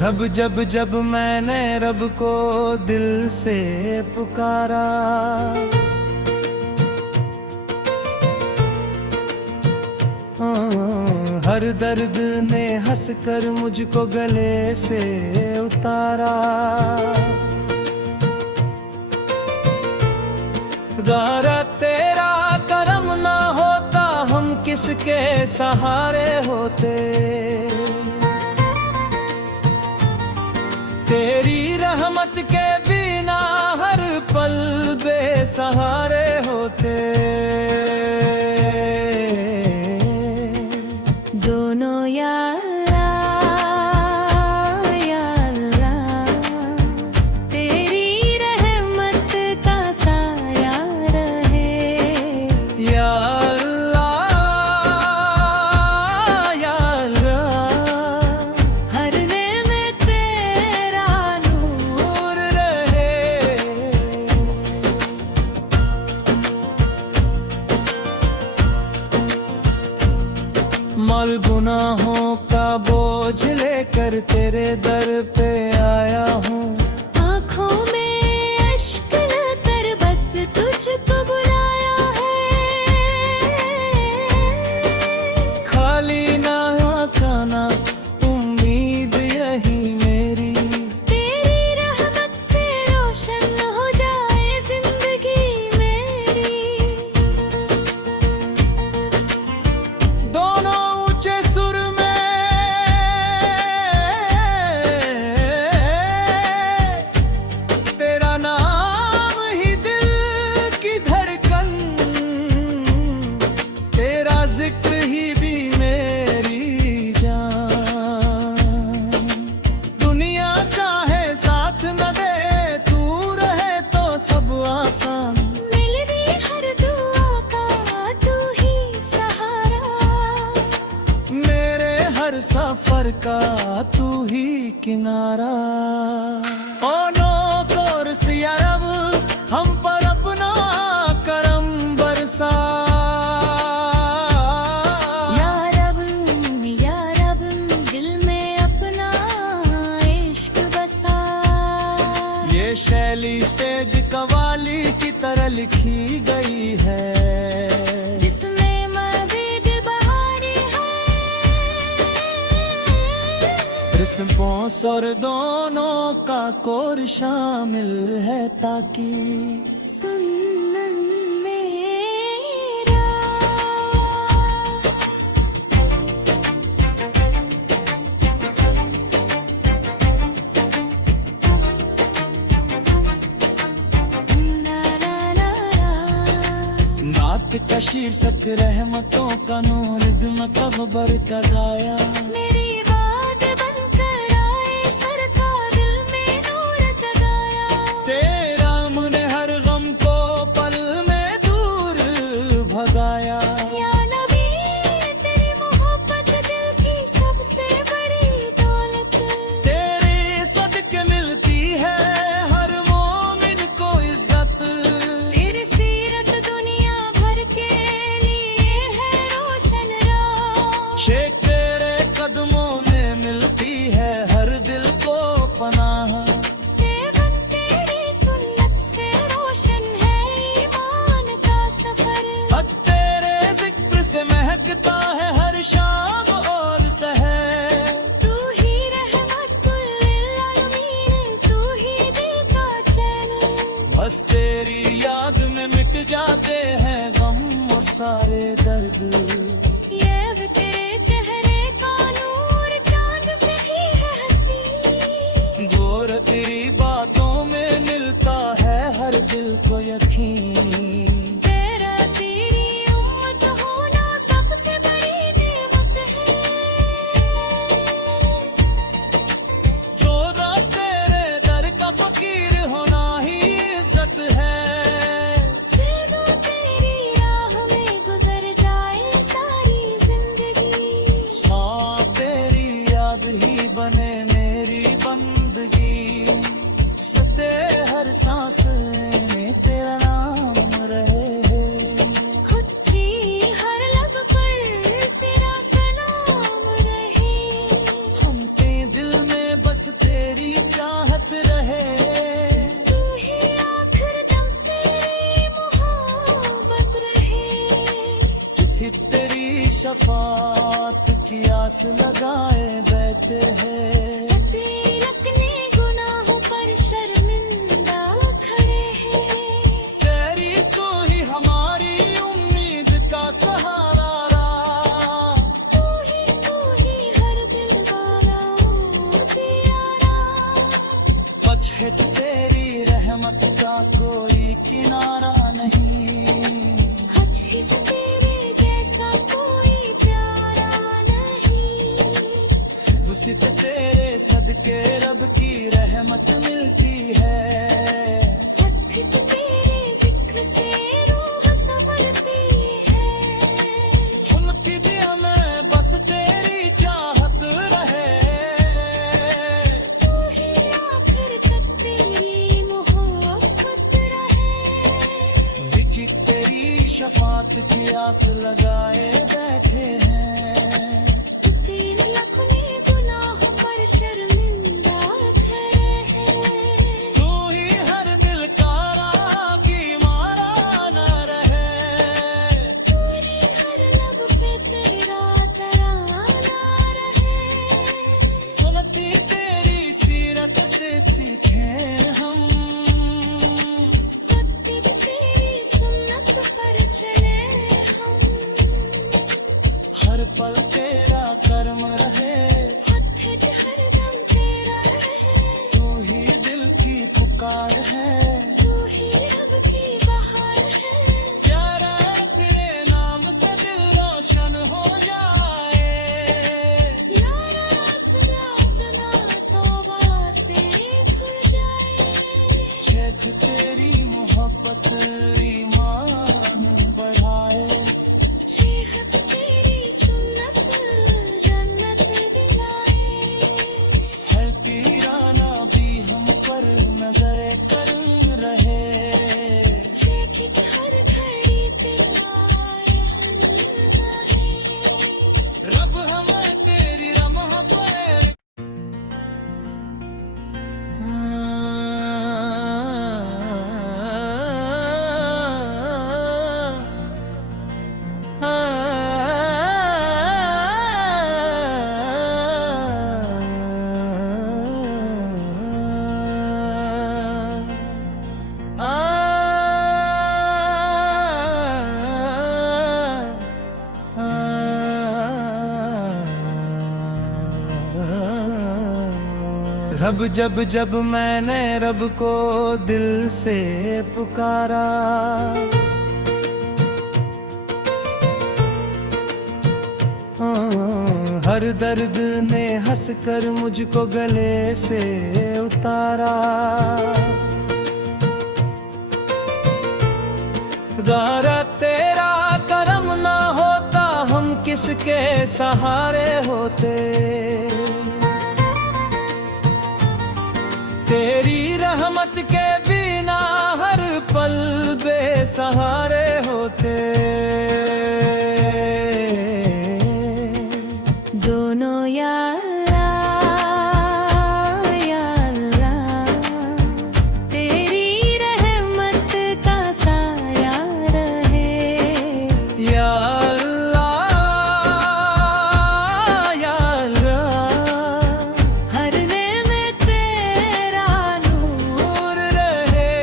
रब जब जब मैंने रब को दिल से पुकारा, हर दर्द ने हंसकर मुझको गले से उतारा। गारा तेरा करम ना होता हम किसके सहारे होते, तेरी रहमत के बिना हर पल बेसहारे होते। दोनों या अल्लाह या अल्लाह, तेरी रहमत का साया रहे। या अल्लाह या अल्लाह, हर नेमत तेरा नूर रहे। मल गुनाहों का बोझ लेकर तेरे दर पे आया हूँ, आँखों में अश्क कर बस तुझको बुलाया है। खाली ना खाना उम्मीद यही मेरी, तेरी रहमत से रोशन हो जाए जिंदगी मेरी। दोनों ऊंचे सुर में तेरा नाम ही दिल की धड़कन, तेरा जिक्र ही भी मेरी जान। दुनिया चाहे साथ न दे, तू रहे तो सब आसान। मिलनी हर दुआ का तू ही सहारा, मेरे हर सफर का तू ही किनारा। ओ नो कोर्स या रब, हम पर अपना करम बरसा। या रब दिल में अपना इश्क बसा। ये शैली स्टेज कवाली की तरह लिखी गई है, जिसमें मज़ीद बहारी है। रिस्पॉन्स और दोनों का कोर शामिल है, ताकि सुनन मेरा ना ना ना ना। नात का शीर्षक रहमतों का नूर मतलब का गाया। मेरी बात बनकर आए सरकार, दिल में नूर जगाया। तेरा मुने हर गम को पल में दूर भगाया। या नबी तेरी मोहब्बत दिल की सबसे बड़ी दौलत, तेरे सदके मिलती है हर मोमिन को इज्जत। तेरी सीरत दुनिया भर के लिए है रोशन राह। शेख तेरे कदमों में मिलती है हर दिल को पनाह। सेवन तेरी सुन्नत से रोशन है ईमान का सफर। हक तेरे जिक्र से महकता है हर शाम और सहर। तू ही रहमतुल लिल आलमीन, तू ही दिल का चैन। बस तेरी याद में मिट जाते हैं गम और सारे दर्द। ये भी तेरे चेहरे का नूर चांद से भी है हंसी। जोर तेरी बातों में मिलता है हर दिल को यकीन। तेरा तेरी उम्मत होना सबसे बड़ी नेमत है। जो रास तेरे दर का फकीर होना ही इज्जत है। आस लगाए बैठे हैं। तिलक ने गुनाहों पर शर्मिंदा खड़े हैं। तेरी तो ही हमारी उम्मीद का सहारा रहा। तू ही हर दिल वाला प्यारा। पछत तेरी रहमत का कोई किनारा नहीं। अच्छी से तेरे जैसा कोई प्यारा नहीं। उसी पे तेरे सदके रब की रहमत मिलती है। हद तेरे जिक्र से रूह संवरती है। उनकी दिया में बस तेरी चाहत रहे। तू ही आखिर तक तेरी मोहब्बत रहे। विचित तेरी शफात की आस लगाए बैठे हैं। तिलक ने गुनाहों पर शर्मिंदा खड़े हैं। तू ही हर दिल का रागी मारा न रहे। पूरी हर लब पे तेरा तराना रहे। सुनती तेरी सीरत से सीखे हम। सत्य तेरी सुन्नत पर चले हम। हर पल तेरा कर्म रहे। हद हर दम तेरा रहे। तू ही दिल की पुकार है। तू ही रब की बहार है। प्यारा तेरे नाम से दिल रोशन हो जाए। यारा अपना तौबा से खुल जाए। शेख तेरी मोहब्बत ईमान बढ़ाए। सेहत तेरी सुन्नत जन्नत दिलाए। हर तीराना भी हम पर नजर कर रहे। देखी हर घड़ी तेरा रहम है। रब हमें तेरी रमह पर रब जब जब मैंने रब को दिल से पुकारा। हर दर्द ने हंसकर मुझको गले से उतारा। गारा तेरा करम ना होता हम किसके सहारे होते। तेरी रहमत के बिना हर पल बेसहारे होते। दोनों या अल्लाह या अल्लाह। तेरी रहमत का साया रहे। या अल्लाह या अल्लाह। हर नेमत तेरा नूर रहे।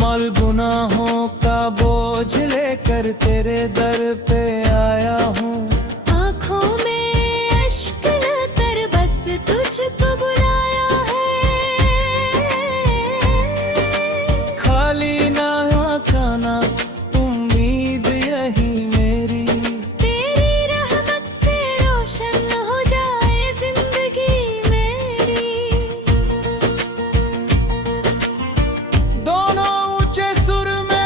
मल गुनाहों का बोझ लेकर तेरे दर पे आया हूँ। आँखों में अश्क न कर बस तुझको बुलाया है। खाली ना खाना उम्मीद यही मेरी। तेरी रहमत से रोशन हो जाए जिंदगी मेरी। दोनों ऊंचे सुर में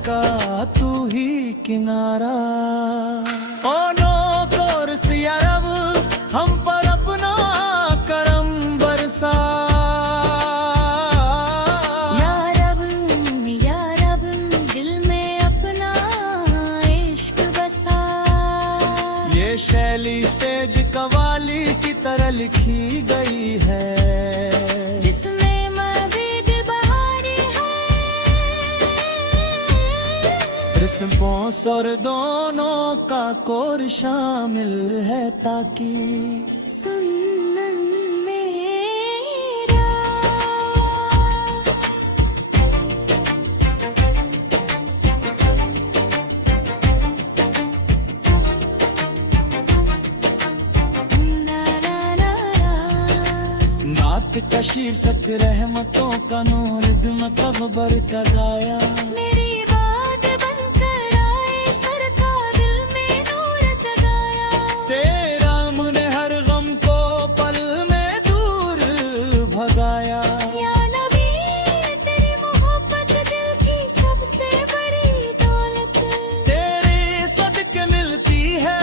का तू ही किनारा। ओ नो कोर्स या रब हम पर अपना करम बरसा। या रब दिल में अपना इश्क बसा। ये शैली स्टेज कवाली की तरह लिखी गई है, जिसमें मजीद बहारी है। रिस्पॉन्स और दोनों का कोर शामिल है, ताकि सुनन मेरा ना ना ना ना। नात का शीर्षक रहमतों का नूर मकबर का गाया। मेरी बात बनकर आए सरकार दिल में नूर जगाया। तेरा मुने हर गम को पल में दूर भगाया। या नबी तेरी मोहब्बत दिल की सबसे बड़ी दौलत। तेरे सदके मिलती है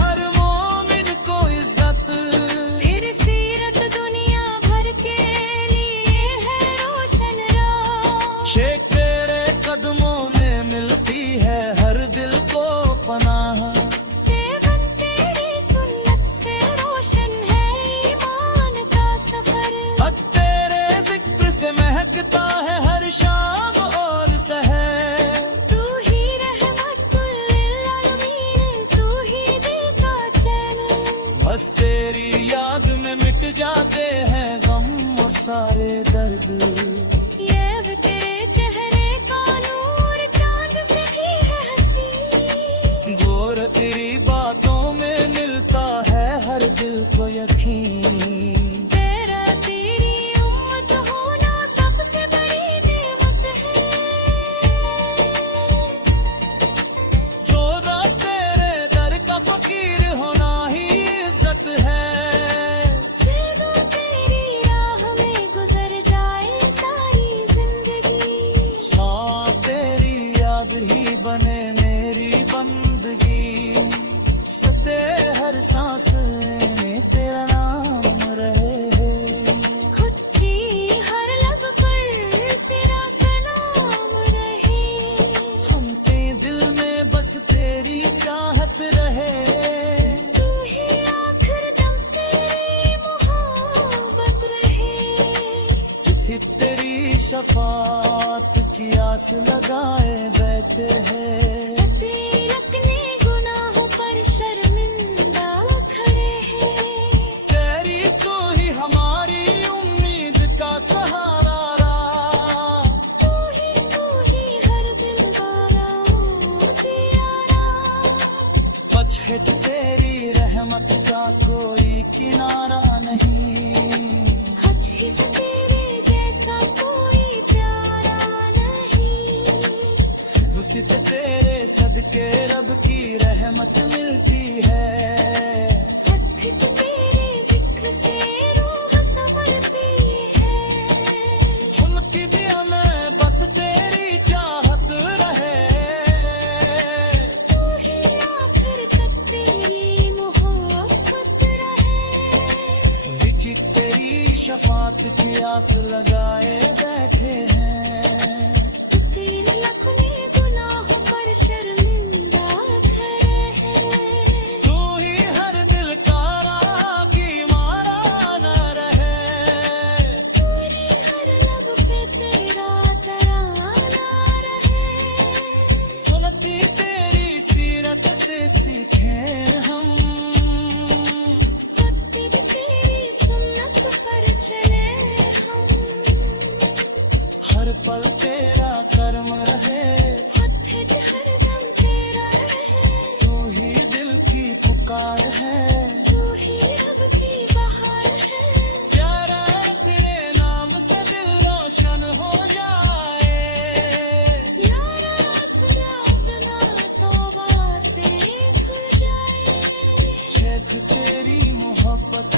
हर मोमिन को इज्जत। तेरी सीरत दुनिया भर के लिए है रोशन राह। शेख तेरे कदमों में मिलती है हर दिल को पनाह। सेवन तेरी सुन्नत से रोशन है ईमान का सफर। हक तेरे जिक्र से महकता है हर शाम और सहर। तू ही रहमतुल लिल आलमीन, तू ही दिल का चैन। बस तेरी याद में मिट जाते हैं गम और सारे दर्द। ये भी तेरे चेहरे का नूर चांद से भी है हंसी। गोर तेरी बातों में मिलता है हर दिल को यकीन। तेरा तेरी उम्मत होना सबसे बड़ी नेमत है। जो रास तेरे दर का फकीर होना ही इज्जत है। चलो तेरी राह में गुजर जाए सारी जिंदगी। सांप तेरी याद ही बने मेरी बंदगी। सते हर सांस में तेरा नाम रहे। खुच्ची हर लब पर तेरा सलाम रहे। हम के दिल में बस तेरी चाहत रहे। तू ही आखिर दम तेरी मोहब्बत रहे। जिथे तेरी शफात की आस लगाए बैठे हैं। तिलक ने गुनाहों पर शर्मिंदा खड़े हैं। तेरी तो ही हमारी उम्मीद का सहारा रहा। तू ही हर दिल वाला प्यारा। पछत तेरी रहमत का कोई किनारा नहीं। हज ही से तेरे जैसा कोई प्यारा नहीं। दुसित तेरे सदके रब की रहमत मिलती है। हद तेरे जिक्र से रूह संवरती है। उनकी दिया में बस तेरी चाहत रहे। तू ही आखिर तक तेरी मोहब्बत रहे। विचित तेरी शफात की आस लगाए बैठे हैं। तिलक ने गुनाहों पर शर्मिंदा खड़े हैं। तू ही हर दिल का रागी मारा न रहे। पूरी हर लब पे तेरा तराना रहे। सुनती तेरी सीरत से सीखे हम। सत्य तेरी सुन्नत पर चले हम। हर पल तेरा कर्म रहे। हद हर दम तेरा रहे। तू ही दिल की पुकार है। तू ही रब की बहार है। प्यारा तेरे नाम से दिल रोशन हो जाए। यारा अपना तौबा से खुल जाए। शेख तेरी मोहब्बत